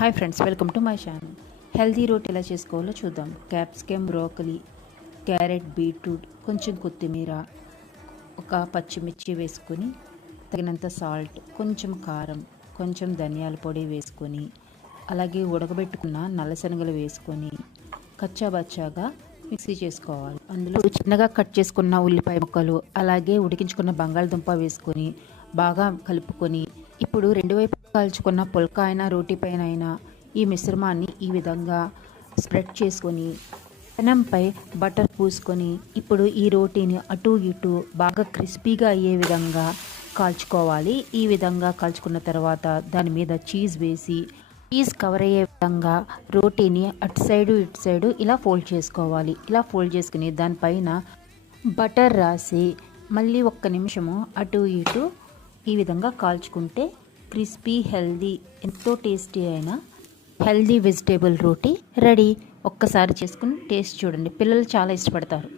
Hi friends, welcome to my channel. Healthy roti ఎలా చేసుకోవాలో చూద్దాం. క్యాప్సికమ్, బ్రోకలీ, క్యారెట్, బీట్రూట్, కొంచెం కొత్తిమీర, ఒక పచ్చిమిర్చి వేసుకొని తగినంత సాల్ట్, కొంచెం కారం, కొంచెం ధనియాల పొడి వేసుకొని, అలాగే ఉడకబెట్టుకున్న నల్లశనగలు వేసుకొని కచ్చాబచ్చాగా మిక్సీ చేసుకోవాలి. అందులో చిన్నగా కట్ చేసుకున్న ఉల్లిపాయ ముక్కలు, అలాగే ఉడికించుకున్న బంగాళదుంప వేసుకొని బాగా కలుపుకొని, ఇప్పుడు రెండు వైపు కాల్చుకున్న పుల్కా అయినా రోటీ పైన అయినా ఈ మిశ్రమాన్ని ఈ విధంగా స్ప్రెడ్ చేసుకొని పెనంపై బటర్ పూసుకొని, ఇప్పుడు ఈ రోటీని అటు ఇటు బాగా క్రిస్పీగా అయ్యే విధంగా కాల్చుకోవాలి. ఈ విధంగా కాల్చుకున్న తర్వాత దాని మీద చీజ్ వేసి, చీజ్ కవర్ అయ్యే విధంగా రోటీని అటు సైడు ఇటు సైడు ఇలా ఫోల్డ్ చేసుకోవాలి. ఇలా ఫోల్డ్ చేసుకుని దానిపైన బటర్ రాసి మళ్ళీ ఒక్క నిమిషము అటు ఇటు ఈ విధంగా కాల్చుకుంటే క్రిస్పీ, హెల్దీ, ఎంతో టేస్టీ అయిన హెల్దీ వెజిటేబుల్ రోటీ రెడీ. ఒక్కసారి చేసుకుని టేస్ట్ చూడండి, పిల్లలు చాలా ఇష్టపడతారు.